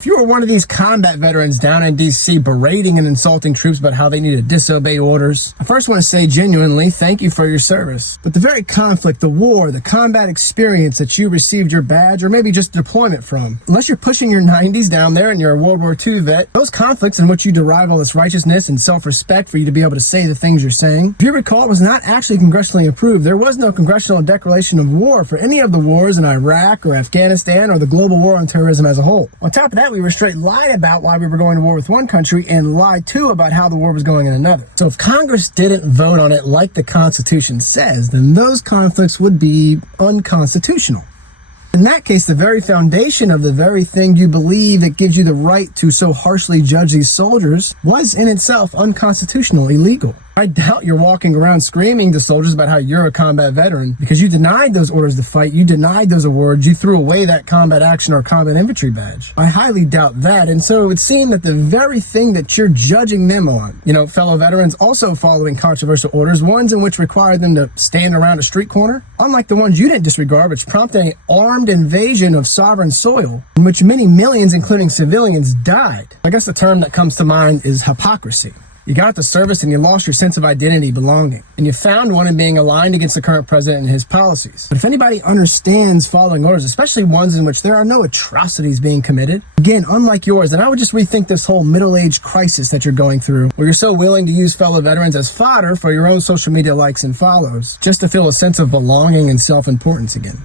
If you were one of these combat veterans down in D.C. berating and insulting troops about how they need to disobey orders, I first want to say genuinely thank you for your service. But the very conflict, the war, the combat experience that you received your badge or maybe just deployment from, unless you're pushing your 90s down there and you're a World War II vet, those conflicts in which you derive all this righteousness and self-respect for you to be able to say the things you're saying, if you recall, it was not actually congressionally approved. There was no congressional declaration of war for any of the wars in Iraq or Afghanistan or the global war on terrorism as a whole. On top of that, we were straight lied about why we were going to war with one country and lied too about how the war was going in another. So if Congress didn't vote on it like the Constitution says, then those conflicts would be unconstitutional. In that case, the very foundation of the very thing you believe that gives you the right to so harshly judge these soldiers was in itself unconstitutional, illegal. I doubt you're walking around screaming to soldiers about how you're a combat veteran because you denied those orders to fight, you denied those awards, you threw away that combat action or combat infantry badge. I highly doubt that, and so it would seem that the very thing that you're judging them on, fellow veterans also following controversial orders, ones in which required them to stand around a street corner, unlike the ones you didn't disregard, which prompted an armed invasion of sovereign soil, in which many millions, including civilians, died. I guess the term that comes to mind is hypocrisy. You got the service and you lost your sense of identity, belonging. And you found one in being aligned against the current president and his policies. But if anybody understands following orders, especially ones in which there are no atrocities being committed, again, unlike yours, then I would just rethink this whole middle-age crisis that you're going through, where you're so willing to use fellow veterans as fodder for your own social media likes and follows, just to feel a sense of belonging and self-importance again.